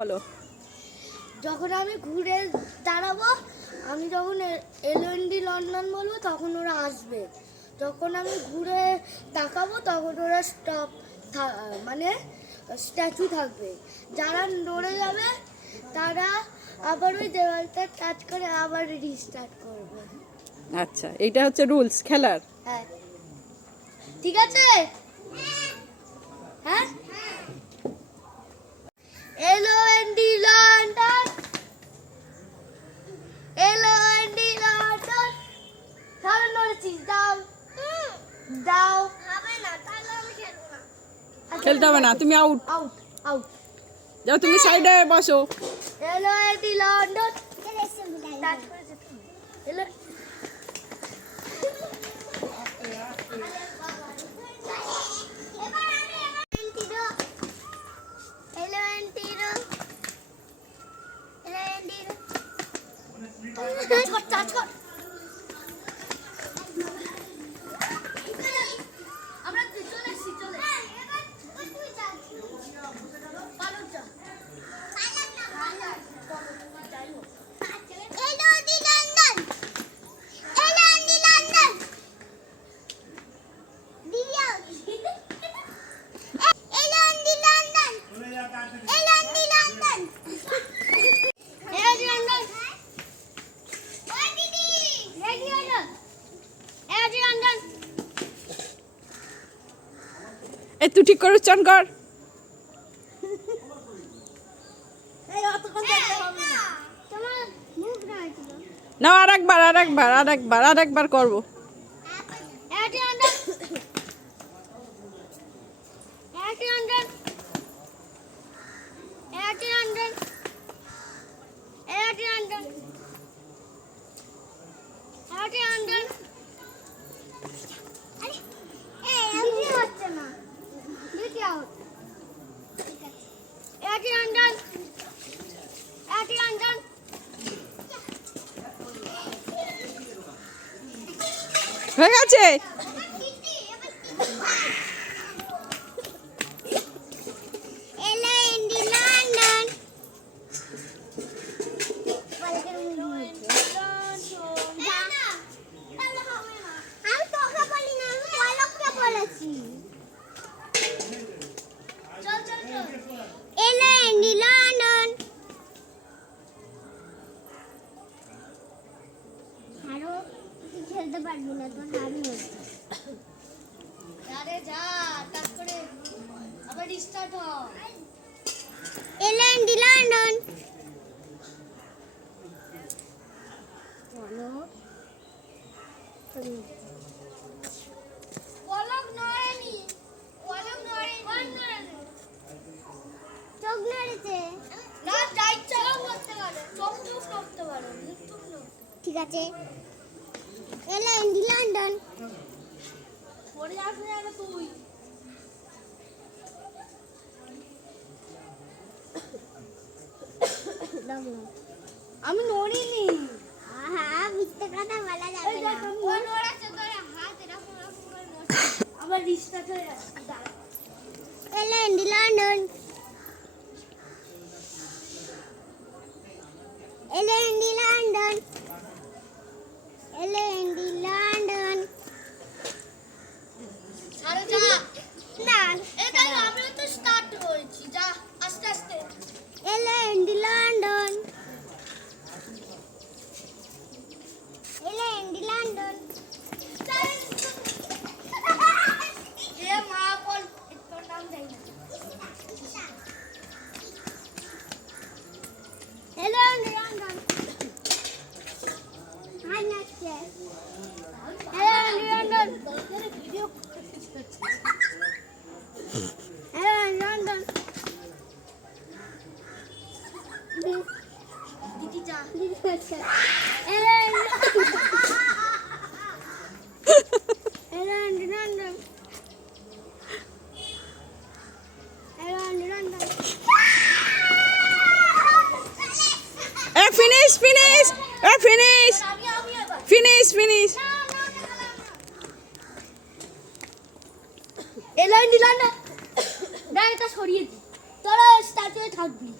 বলো। যখন আমি ঘুরে দাঁড়াবো, আমি যখন এলএনডি লন্ডন বলবো তখন ওরা আসবে। যখন আমি ঘুরে তাকাবো তখন ওরা স্টপ মানে স্ট্যাচু থাকবে। যারা নড়ে যাবে তারা আবার ওই দেওয়ালটা টাচ করে আবার রিস্টার্ট করবে। আচ্ছা, এইটা হচ্ছে রুলস খেলার। হ্যাঁ, ঠিক আছে। হ্যাঁ, এলএনডি লন্ডন, এলএনডি লন্ডন। তাহলে নড়েছিস, দাও দাও। হবে না, তাহলে আমি খেলবো না। খেলতে হবে না, তুমি আউট। Out out. যাও তুমি সাইডে বসো। এলএনডি লন্ডন। টাচ করে যেতে হবে। এই তুই ঠিক করে উচ্চারণ কর। না, আরেকবার করবো। হয়ে গেছে। খেলতে পারবি না, তোর হারি হচ্ছে। আরে যা, টাচ করে আবার রিস্টার্ট হ। এলএনডি লন্ডন। চলো। পলক নড়েনি, পলক নড়েনি। চোখ নড়েছে। না, যাই চোখ করতে পারে, চোখ করতে পারে। ঠিক আছে। এলএনডি লন্ডন। পড়ে আসবে না তুই। আমি নড়িনি। হ্যাঁ, মিথ্যে কথা বলা যাবে না। ও নড়াচ্ছে, তোর হাত এরকম এরকম করে নড়ছে। আবার রিস্টার্ট হয়ে যাচ্ছে। দাঁড়া। এলএনডি লন্ডন, এলএনডি লন্ডন, এলএনডি লন্ডন। আরে যা না, এটা আমরা তো স্টার্ট করেছি। যা আস্তে আস্তে। এলএনডি লন্ডন, এলএনডি লন্ডন। এ মা বল, তোর নাম দেই না। এলএনডি লন্ডন। হাই নাচছে। এলএনডি লন্ডন। Video London. দিদি যা, দিদি আচ্ছা। এলএনডি লন্ডন, এলএনডি লন্ডন। ফিনিশ। এলএনডি লন্ডন। গাড়িটা সরিয়ে দি, তোরা স্ট্যাচুয়ে থাকবি।